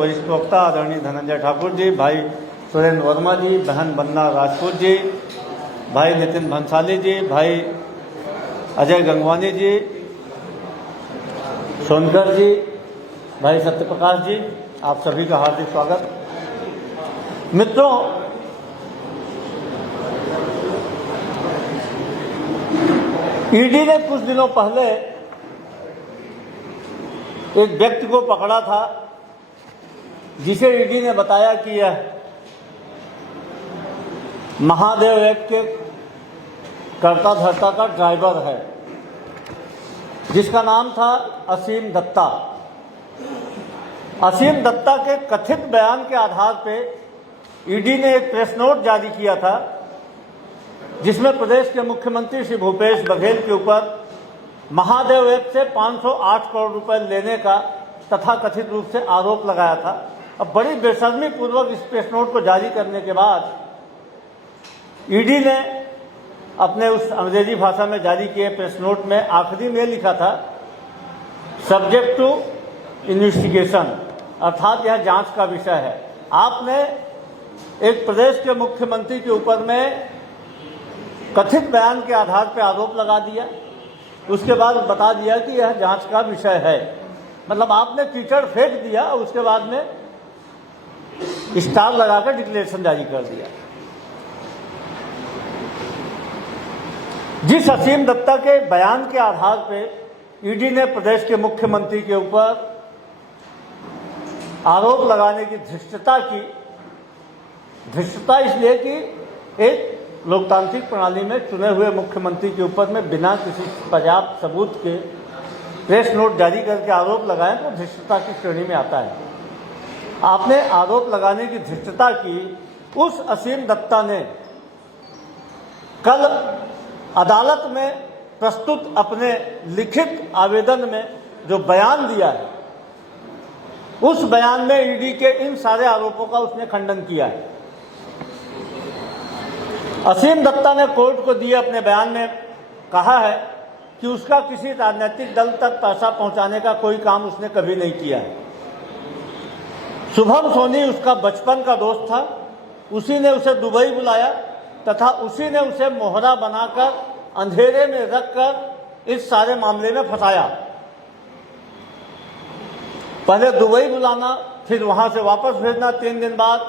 वरिष्ठ वक्ता आदरणीय धनंजय ठाकुर जी, भाई सुरेंद्र वर्मा जी, बहन बन्ना राजपूत जी, भाई नितिन भंसाली जी, भाई अजय गंगवानी जी, सोनकर जी, भाई सत्यप्रकाश जी, आप सभी का हार्दिक स्वागत। मित्रों, ईडी ने कुछ दिनों पहले एक व्यक्ति को पकड़ा था जिसे ईडी ने बताया कि यह महादेव ऐप के कर्ता धर्ता का ड्राइवर है, जिसका नाम था असीम दत्ता। असीम दत्ता के कथित बयान के आधार पर ईडी ने एक प्रेस नोट जारी किया था, जिसमें प्रदेश के मुख्यमंत्री श्री भूपेश बघेल के ऊपर महादेव ऐप से 508 करोड़ रुपए लेने का तथा कथित रूप से आरोप लगाया था। अब बड़ी बेशर्मी पूर्वक इस प्रेस नोट को जारी करने के बाद ईडी ने अपने उस अंग्रेजी भाषा में जारी किए प्रेस नोट में आखिरी में लिखा था, सब्जेक्ट टू इन्वेस्टिगेशन, अर्थात यह जांच का विषय है। आपने एक प्रदेश के मुख्यमंत्री के ऊपर में कथित बयान के आधार पर आरोप लगा दिया, उसके बाद बता दिया कि यह जांच का विषय है। मतलब आपने कीचड़ फेंक दिया और उसके बाद में स्टार लगाकर डिक्लेरेशन जारी कर दिया। जिस असीम दत्ता के बयान के आधार पर ईडी ने प्रदेश के मुख्यमंत्री के ऊपर आरोप लगाने की धृष्टता की, धृष्टता इसलिए कि एक लोकतांत्रिक प्रणाली में चुने हुए मुख्यमंत्री के ऊपर में बिना किसी पर्याप्त सबूत के प्रेस नोट जारी करके आरोप लगाएं तो धृष्टता की श्रेणी में आता है। आपने आरोप लगाने की धृष्टता की। उस असीम दत्ता ने कल अदालत में प्रस्तुत अपने लिखित आवेदन में जो बयान दिया है, उस बयान में ईडी के इन सारे आरोपों का उसने खंडन किया है। असीम दत्ता ने कोर्ट को दिए अपने बयान में कहा है कि उसका किसी राजनीतिक दल तक पैसा पहुंचाने का कोई काम उसने कभी नहीं किया है। शुभम सोनी उसका बचपन का दोस्त था, उसी ने उसे दुबई बुलाया तथा उसी ने उसे मोहरा बनाकर अंधेरे में रखकर इस सारे मामले में फंसाया। पहले दुबई बुलाना, फिर वहां से वापस भेजना 3 दिन बाद,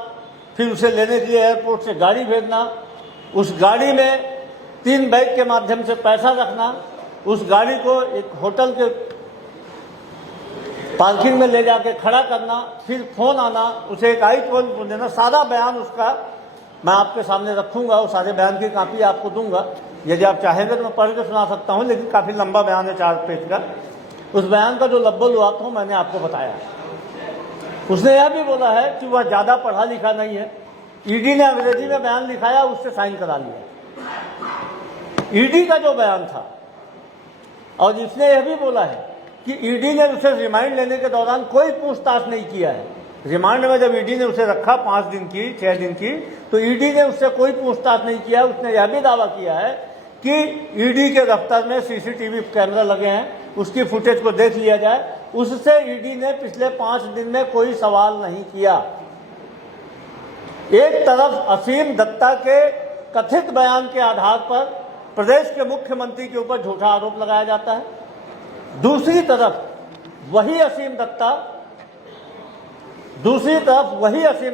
फिर उसे लेने के लिए एयरपोर्ट से गाड़ी भेजना, उस गाड़ी में 3 बैग के माध्यम से पैसा रखना, उस गाड़ी को एक होटल के पार्किंग में ले जाके खड़ा करना, फिर फोन आना, उसे एक आईफोन देना। सारा बयान उसका मैं आपके सामने रखूंगा, उस सारे बयान की कॉपी आपको दूंगा। यदि आप चाहेंगे तो मैं पढ़ के सुना सकता हूं, लेकिन काफी लंबा बयान है, 4 पेज का। उस बयान का जो लब्बल हुआ था मैंने आपको बताया। उसने यह भी बोला है कि वह ज्यादा पढ़ा लिखा नहीं है। ईडी ने अंग्रेजी में बयान लिखाया, उससे साइन करा लिया। ईडी का जो बयान था, और इसने यह भी बोला है कि ईडी ने उसे रिमांड लेने के दौरान कोई पूछताछ नहीं किया है। रिमांड में जब ईडी ने उसे रखा 5 दिन की, 6 दिन की, तो ईडी ने उससे कोई पूछताछ नहीं किया। उसने यह भी दावा किया है कि ईडी के दफ्तर में सीसीटीवी कैमरा लगे हैं, उसकी फुटेज को देख लिया जाए। उससे ईडी ने पिछले 5 दिन में कोई सवाल नहीं किया। एक तरफ असीम दत्ता के कथित बयान के आधार पर प्रदेश के मुख्यमंत्री के ऊपर झूठा आरोप लगाया जाता है, दूसरी तरफ वही असीम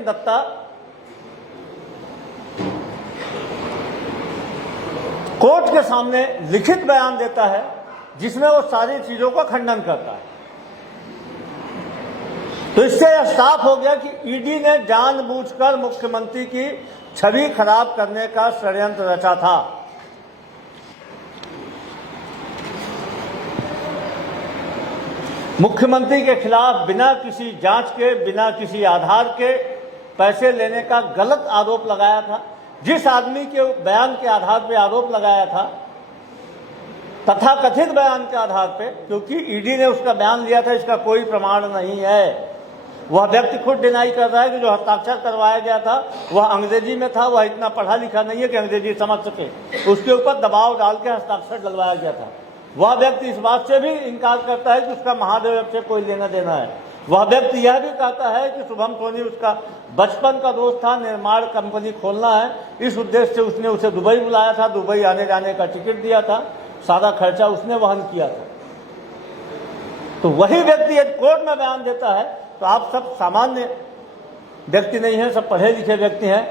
दत्ता कोर्ट के सामने लिखित बयान देता है, जिसमें वो सारी चीजों का खंडन करता है। तो इससे यह साफ हो गया कि ईडी ने जानबूझकर मुख्यमंत्री की छवि खराब करने का षड्यंत्र रचा था। मुख्यमंत्री के खिलाफ बिना किसी जांच के, बिना किसी आधार के पैसे लेने का गलत आरोप लगाया था। जिस आदमी के बयान के आधार पर आरोप लगाया था, तथाकथित बयान के आधार पे, क्योंकि ईडी ने उसका बयान लिया था, इसका कोई प्रमाण नहीं है। वह व्यक्ति खुद डिनाई कर रहा है कि जो हस्ताक्षर करवाया गया था वह अंग्रेजी में था, वह इतना पढ़ा लिखा नहीं है कि अंग्रेजी समझ सके। उसके ऊपर दबाव डाल के हस्ताक्षर डलवाया गया था। वह व्यक्ति इस बात से भी इनकार करता है कि उसका महादेव ऐप से कोई लेना देना है। वह व्यक्ति यह भी कहता है कि शुभम सोनी उसका बचपन का दोस्त था, निर्माण कंपनी खोलना है, इस उद्देश्य से उसने उसे दुबई बुलाया था, दुबई आने जाने का टिकट दिया था, सारा खर्चा उसने वहन किया था। तो वही व्यक्ति यदि कोर्ट में बयान देता है तो आप सब सामान्य व्यक्ति नहीं हैं, सब पढ़े लिखे व्यक्ति हैं,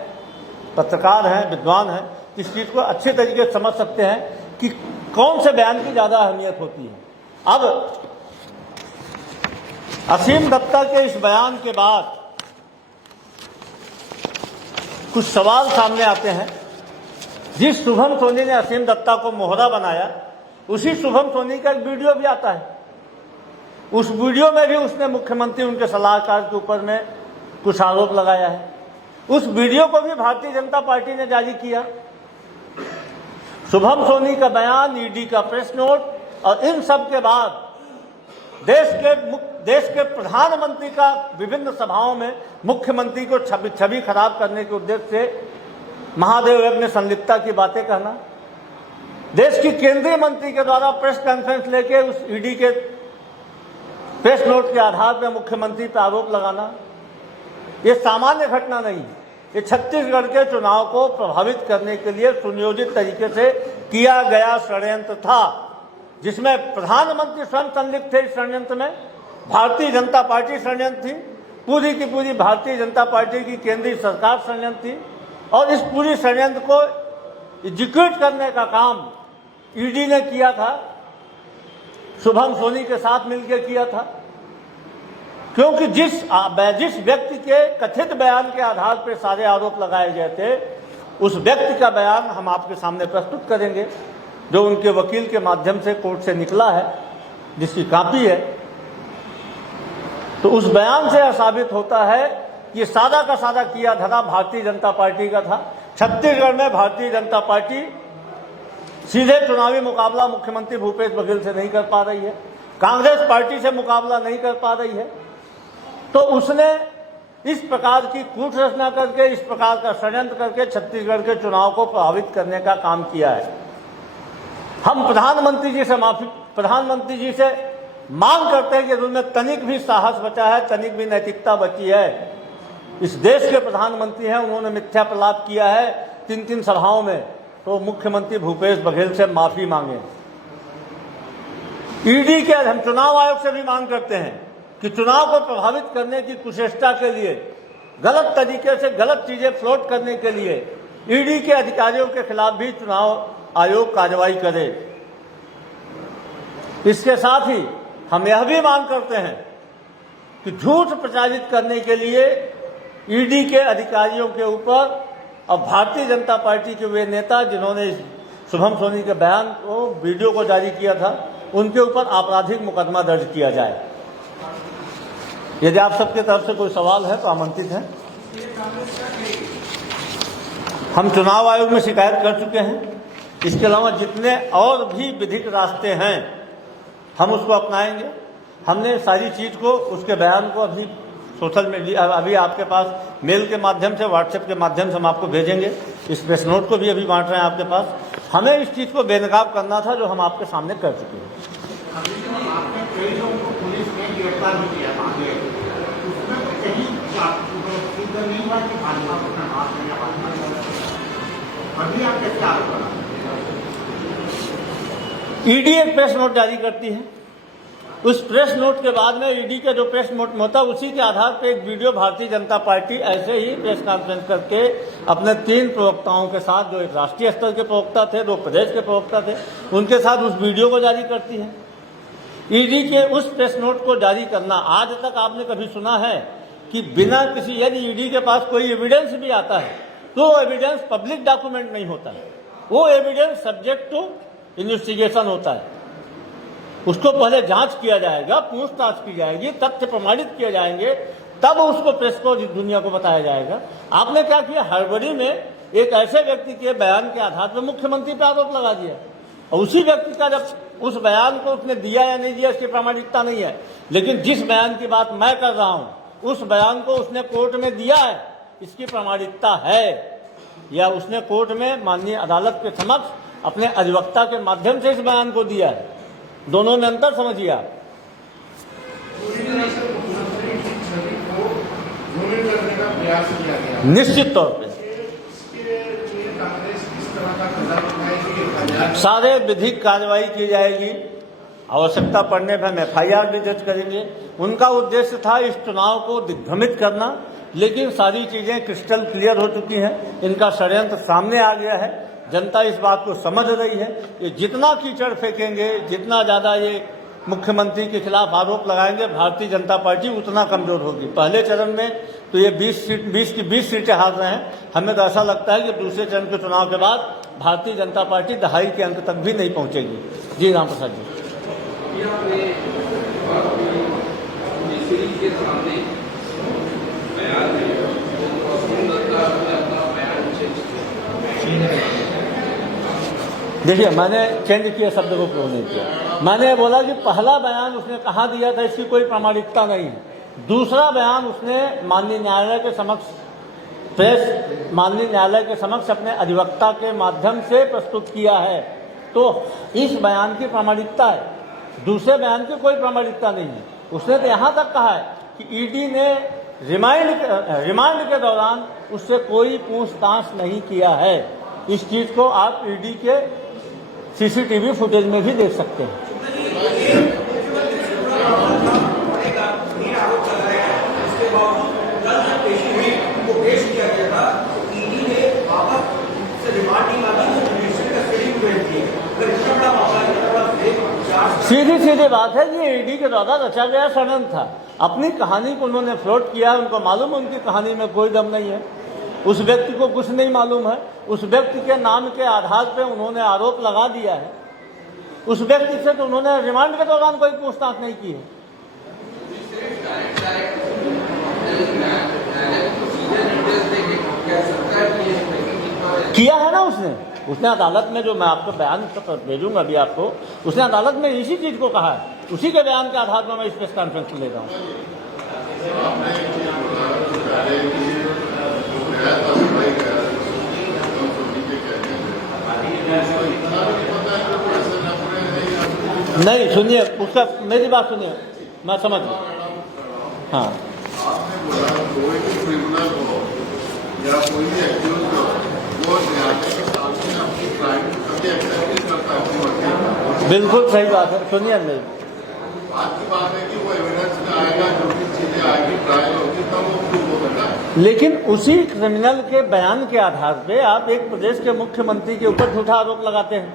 पत्रकार हैं, विद्वान हैं, इस चीज़ को अच्छे तरीके से समझ सकते हैं कि कौन से बयान की ज़्यादा अहमियत होती है। अब असीम दत्ता के इस बयान के बाद कुछ सवाल सामने आते हैं। जिस शुभम सोनी ने असीम दत्ता को मोहरा बनाया, उसी शुभम सोनी का एक वीडियो भी आता है। उस वीडियो में भी उसने मुख्यमंत्री उनके सलाहकार के ऊपर में कुछ आरोप लगाया है। उस वीडियो को भी भारतीय जनता पार्टी ने जारी किया। शुभम सोनी का बयान, ईडी का प्रेस नोट और इन सब के बाद देश के प्रधानमंत्री का विभिन्न सभाओं में मुख्यमंत्री को छवि खराब करने के उद्देश्य से महादेव यज्ञ संलिप्तता की बातें कहना, देश की केंद्रीय मंत्री के द्वारा प्रेस कॉन्फ्रेंस लेके उस ईडी के प्रेस नोट के आधार पर मुख्यमंत्री पर आरोप लगाना, ये सामान्य घटना नहीं है। ये छत्तीसगढ़ के चुनाव को प्रभावित करने के लिए सुनियोजित तरीके से किया गया षड्यंत्र था, जिसमें प्रधानमंत्री स्वयं संलिप्त थे। इस षड्यंत्र में भारतीय जनता पार्टी षड्यंत्र थी, पूरी की पूरी भारतीय जनता पार्टी की केंद्रीय सरकार षड्यंत्र थी, और इस पूरी षड्यंत्र को एग्जीक्यूट करने का काम ईडी ने किया था, शुभम सोनी के साथ मिलकर किया था। क्योंकि जिस व्यक्ति के कथित बयान के आधार पर सारे आरोप लगाए गए थे, उस व्यक्ति का बयान हम आपके सामने प्रस्तुत करेंगे, जो उनके वकील के माध्यम से कोर्ट से निकला है, जिसकी कॉपी है। तो उस बयान से यह साबित होता है कि सादा का सादा किया धरा भारतीय जनता पार्टी का था। छत्तीसगढ़ में भारतीय जनता पार्टी सीधे चुनावी मुकाबला मुख्यमंत्री भूपेश बघेल से नहीं कर पा रही है, कांग्रेस पार्टी से मुकाबला नहीं कर पा रही है, तो उसने इस प्रकार की कूट रचना करके, इस प्रकार का षड्यंत्र करके छत्तीसगढ़ के चुनाव को प्रभावित करने का काम किया है। हम प्रधानमंत्री जी से मांग करते हैं कि उनमें तनिक भी साहस बचा है, तनिक भी नैतिकता बची है। इस देश के प्रधानमंत्री हैं, उन्होंने मिथ्या प्रलाप किया है 3 सभाओं में, तो मुख्यमंत्री भूपेश बघेल से माफी मांगे। ईडी के हम चुनाव आयोग से भी मांग करते हैं कि चुनाव को प्रभावित करने की कुचेष्टा के लिए, गलत तरीके से गलत चीजें फ्लोट करने के लिए ईडी के अधिकारियों के खिलाफ भी चुनाव आयोग कार्रवाई करे। इसके साथ ही हम यह भी मांग करते हैं कि झूठ प्रचारित करने के लिए ईडी के अधिकारियों के ऊपर और भारतीय जनता पार्टी के वे नेता जिन्होंने शुभम सोनी के बयान को, वीडियो को जारी किया था, उनके ऊपर आपराधिक मुकदमा दर्ज किया जाए। यदि आप सबके तरफ से कोई सवाल है तो आमंत्रित हैं। हम चुनाव आयोग में शिकायत कर चुके हैं। इसके अलावा जितने और भी विधिक रास्ते हैं हम उसको अपनाएंगे। हमने सारी चीज़ को, उसके बयान को अभी सोशल मीडिया, अभी आपके पास मेल के माध्यम से, व्हाट्सएप के माध्यम से हम आपको भेजेंगे। इस प्रेस नोट को भी अभी बांट रहे हैं आपके पास। हमें इस चीज़ को बेनकाब करना था जो हम आपके सामने कर चुके हैं। ईडी एक प्रेस नोट जारी करती है। उस प्रेस नोट के बाद में ईडी का जो प्रेस नोट होता है, उसी के आधार पर एक वीडियो भारतीय जनता पार्टी ऐसे ही प्रेस कॉन्फ्रेंस करके अपने 3 प्रवक्ताओं के साथ, जो एक राष्ट्रीय स्तर के प्रवक्ता थे, 2 प्रदेश के प्रवक्ता थे, उनके साथ उस वीडियो को जारी करती है। ईडी के उस प्रेस नोट को जारी करना, आज तक आपने कभी सुना है कि बिना किसी, यदि ईडी के पास कोई एविडेंस भी आता है तो एविडेंस पब्लिक डॉक्यूमेंट नहीं होता है, वो एविडेंस सब्जेक्ट टू इन्वेस्टिगेशन होता है। उसको पहले जांच किया जाएगा, पूछताछ की जाएगी, तथ्य प्रमाणित किए जाएंगे, तब उसको प्रेस को, दुनिया को बताया जाएगा। आपने क्या किया, हड़बड़ी में एक ऐसे व्यक्ति के बयान के आधार पर मुख्यमंत्री पर आरोप लगा दिया, और उसी व्यक्ति का जब उस बयान को उसने दिया या नहीं दिया इसकी प्रामाणिकता नहीं है, लेकिन जिस बयान की बात मैं कर रहा हूं उस बयान को उसने कोर्ट में दिया है, इसकी प्रामाणिकता है। या उसने कोर्ट में माननीय अदालत के समक्ष अपने अधिवक्ता के माध्यम से इस बयान को दिया है। दोनों में अंतर समझिए आप। प्रयास किया गया। निश्चित तौर पे कांग्रेस किस तरह का कदम उठाएगी? सारे विधिक कार्रवाई की जाएगी, आवश्यकता पड़ने पर हम FIR भी दर्ज करेंगे। उनका उद्देश्य था इस चुनाव को दिग्भ्रमित करना, लेकिन सारी चीजें क्रिस्टल क्लियर हो चुकी हैं, इनका षड्यंत्र सामने आ गया है, जनता इस बात को समझ रही है। ये जितना कीचड़ फेंकेंगे, जितना ज्यादा ये मुख्यमंत्री के खिलाफ आरोप लगाएंगे, भारतीय जनता पार्टी उतना कमजोर होगी। पहले चरण में तो ये 20 की 20 सीटें हार रहे हैं, हमें तो ऐसा लगता है कि दूसरे चरण के चुनाव के बाद भारतीय जनता पार्टी दहाई के अंक तक भी नहीं पहुंचेगी। जी राम प्रसाद जी। देखिए, मैंने चेंज किया, शब्द को प्रयोग नहीं किया। मैंने बोला कि पहला बयान उसने कहाँ दिया था, इसकी कोई प्रामाणिकता नहीं है। दूसरा बयान उसने माननीय न्यायालय के समक्ष माननीय न्यायालय के समक्ष अपने अधिवक्ता के माध्यम से प्रस्तुत किया है, तो इस बयान की प्रामाणिकता है, दूसरे बयान की कोई प्रामाणिकता नहीं है। उसने तो यहाँ तक कहा है कि ईडी ने रिमांड के दौरान उससे कोई पूछताछ नहीं किया है। इस चीज को आप ईडी के CCTV फुटेज में भी देख सकते हैं। सीधी सीधी बात है, ये ईडी के द्वारा रचा गया षड्यंत्र था। अपनी कहानी को उन्होंने फ्लोट किया, उनको मालूम है उनकी कहानी में कोई दम नहीं है, उस व्यक्ति को कुछ नहीं मालूम है, उस व्यक्ति के नाम के आधार पे उन्होंने आरोप लगा दिया है, उस व्यक्ति से तो उन्होंने रिमांड के दौरान कोई पूछताछ नहीं की है। किया है ना उसने अदालत में, जो मैं आपको बयान भेजूंगा अभी आपको, उसने अदालत में इसी चीज को कहा है, उसी के बयान के आधार पर मैं इस प्रेस कॉन्फ्रेंस ले रहा हूँ। नहीं, सुनिए, उसका मेरी बात सुनिए, मैं समझ गया। हाँ, आपने बोला कोई भी क्रिमिनल हो या कोई भी एक्यूज हो, वो न्यायालय के सामने अपनी क्राइम कभी एक्सेप्ट नहीं करता है। बिल्कुल सही बात है, सुनिए मेरी बात की बात है कि वो एविडेंस में आएगा, जो भी चीजें आएगी, ट्रायल होगी, तब वो प्रूव होगा। लेकिन उसी क्रिमिनल के बयान के आधार पे आप एक प्रदेश के मुख्यमंत्री के ऊपर झूठा आरोप लगाते हैं।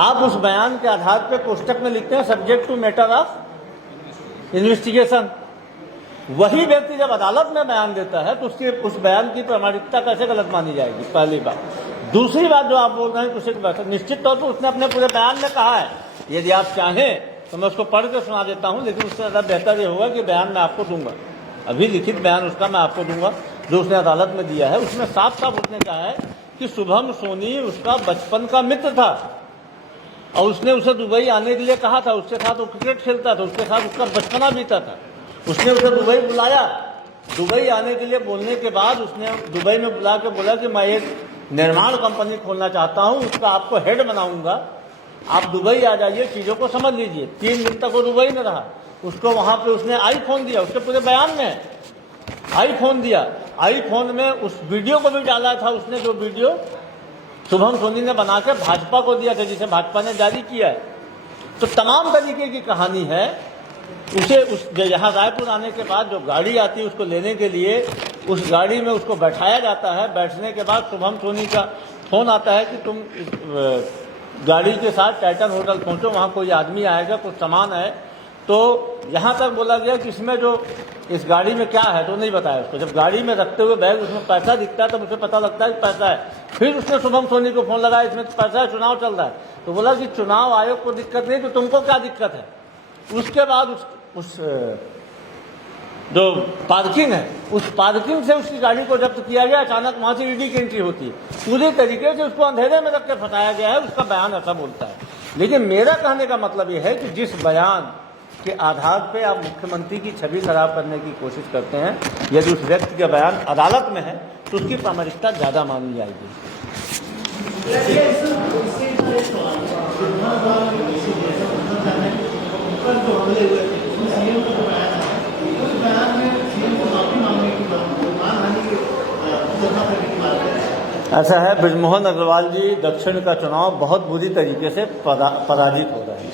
आप उस बयान के आधार पे पुस्तक में लिखते हैं subject to matter of investigation. वही व्यक्ति जब अदालत में बयान देता है तो उसकी उस बयान की प्रामाणिकता कैसे गलत मानी जाएगी, पहली बात। दूसरी बात जो आप बोल रहे हैं दूसरी बात, निश्चित तौर पर उसने अपने पूरे बयान में कहा है, यदि आप चाहें तो मैं उसको पढ़ के सुना देता हूं, लेकिन उससे ज़्यादा बेहतर ये होगा कि बयान मैं आपको दूंगा, अभी लिखित बयान उसका मैं आपको दूंगा जो उसने अदालत में दिया है। उसमें साफ साफ उसने कहा है कि शुभम सोनी उसका बचपन का मित्र था और उसने उसे दुबई आने के लिए कहा था, उसके साथ वो क्रिकेट खेलता था, उसके साथ उसका बचपना बीता था, उसने उसे दुबई बुलाया। दुबई आने के लिए बोलने के बाद उसने दुबई में बुला के बोला कि मैं एक निर्माण कंपनी खोलना चाहता हूं, उसका आपको हेड बनाऊंगा, आप दुबई आ जाइए, चीज़ों को समझ लीजिए। 3 दिन तक वो दुबई में रहा, उसको वहां पे उसने आईफोन दिया, उसके पूरे बयान में आईफोन दिया। आईफोन में उस वीडियो को भी डाला था उसने, जो वीडियो शुभम सोनी ने बना के भाजपा को दिया था, जिसे भाजपा ने जारी किया है। तो तमाम तरीके की कहानी है। उसे उस यहाँ रायपुर आने के बाद जो गाड़ी आती है उसको लेने के लिए, उस गाड़ी में उसको बैठाया जाता है। बैठने के बाद शुभम सोनी का फोन आता है कि तुम गाड़ी के साथ टाइटन होटल पहुंचो, वहाँ कोई आदमी आएगा, कुछ सामान है। तो यहाँ तक बोला गया कि इसमें जो इस गाड़ी में क्या है तो नहीं बताया उसको। जब गाड़ी में रखते हुए बैग उसमें पैसा दिखता है तब उसे पता लगता है कि पैसा है। फिर उसने शुभम सोनी को फोन लगाया, इसमें तो पैसा है, चुनाव चल रहा है। तो बोला कि चुनाव आयोग को दिक्कत नहीं तो तुमको क्या दिक्कत है। उसके बाद उस जो पार्किंग है, उस पार्किंग से उसकी गाड़ी को जब्त किया गया। अचानक वहां से ईडी की एंट्री होती है, पूरी तरीके से उसको अंधेरे में रख के फंसाया गया है। उसका बयान ऐसा बोलता है। लेकिन मेरा कहने का मतलब यह है कि जिस बयान के आधार पे आप मुख्यमंत्री की छवि खराब करने की कोशिश करते हैं, यदि उस व्यक्ति का बयान अदालत में है तो उसकी प्रामाणिकता ज्यादा मानी जाएगी। ऐसा है, बृजमोहन अग्रवाल जी दक्षिण का चुनाव बहुत बुरी तरीके से पराजित हो रहे हैं।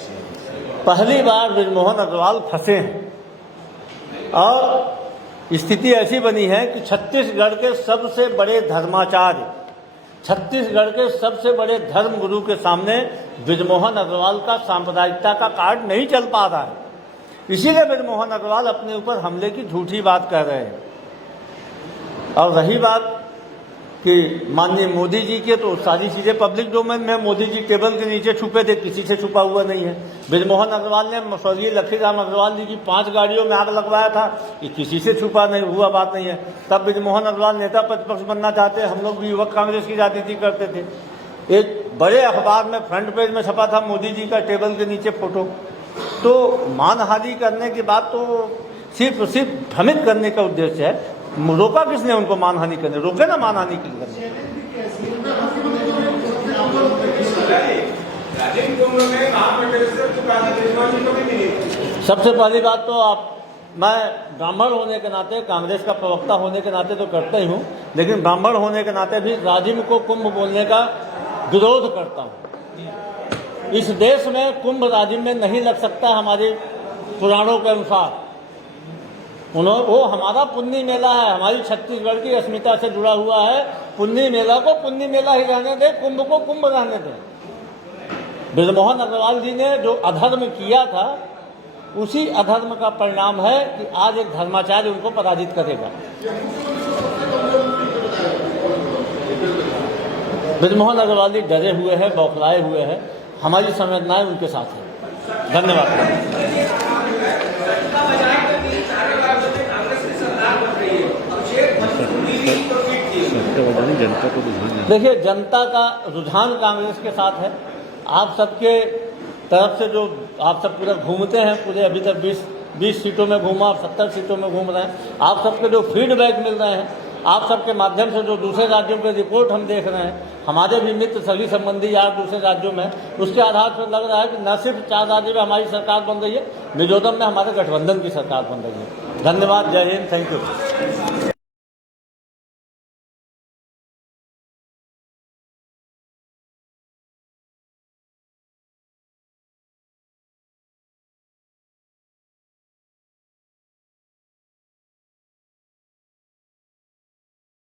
पहली बार बृजमोहन अग्रवाल फंसे हैं और स्थिति ऐसी बनी है कि छत्तीसगढ़ के सबसे बड़े धर्माचार्य, छत्तीसगढ़ के सबसे बड़े धर्मगुरु के सामने बृजमोहन अग्रवाल का सांप्रदायिकता का कार्ड नहीं चल पा रहा है। इसीलिए बृजमोहन अग्रवाल अपने ऊपर हमले की झूठी बात कर रहे हैं। और रही बात कि माननीय मोदी जी के, तो सारी चीज़ें पब्लिक डोमेन में, मोदी जी टेबल के नीचे छुपे थे, किसी से छुपा हुआ नहीं है। बृजमोहन अग्रवाल ने स्वर्गीय लखीराम अग्रवाल जी की 5 गाड़ियों में आग लगवाया था, ये किसी से छुपा नहीं हुआ बात नहीं है। तब बृजमोहन अग्रवाल नेता प्रतिपक्ष बनना चाहते, हम लोग भी युवक कांग्रेस की राजनीति करते थे। एक बड़े अखबार में फ्रंट पेज में छपा था मोदी जी का टेबल के नीचे फोटो। तो मानहानि करने की बात तो सिर्फ भ्रमित करने का उद्देश्य है। रोका किसने उनको मानहानि करने? रोके ना मानहानि करने। सबसे पहली बात तो मैं ब्राह्मण होने के नाते, कांग्रेस का प्रवक्ता होने के नाते तो करता ही हूँ, लेकिन ब्राह्मण होने के नाते भी राजिम को कुंभ बोलने का विरोध करता हूँ। इस देश में कुंभ राजिम में नहीं लग सकता हमारे पुराणों के अनुसार। वो हमारा पुन्नी मेला है, हमारी छत्तीसगढ़ की अस्मिता से जुड़ा हुआ है। पुन्नी मेला को पुन्नी मेला ही रहने दें, कुंभ को कुंभ रहने दें। बृजमोहन अग्रवाल जी ने जो अधर्म किया था, उसी अधर्म का परिणाम है कि आज एक धर्माचार्य उनको पराजित करेगा। बृजमोहन अग्रवाल जी डरे हुए हैं, बौखलाए हुए हैं। हमारी संवेदनाएं उनके साथ हैं। धन्यवाद। जनता को रुझान, देखिए, जनता का रुझान कांग्रेस के साथ है। आप सबके तरफ से जो आप सब पूरा घूमते हैं, पूरे अभी तक 20 सीटों में घूमा, 70 सीटों में घूम रहे हैं। आप सबके जो फीडबैक मिल रहे हैं, आप सबके माध्यम से जो दूसरे राज्यों के रिपोर्ट हम देख रहे हैं, हमारे भी मित्र सभी संबंधी यार दूसरे राज्यों में, उसके आधार पर लग रहा है कि न सिर्फ 4 राज्यों में हमारी सरकार बन रही है, मिजोरम में हमारे गठबंधन की सरकार बन रही है। धन्यवाद। जय हिंद। Thank you.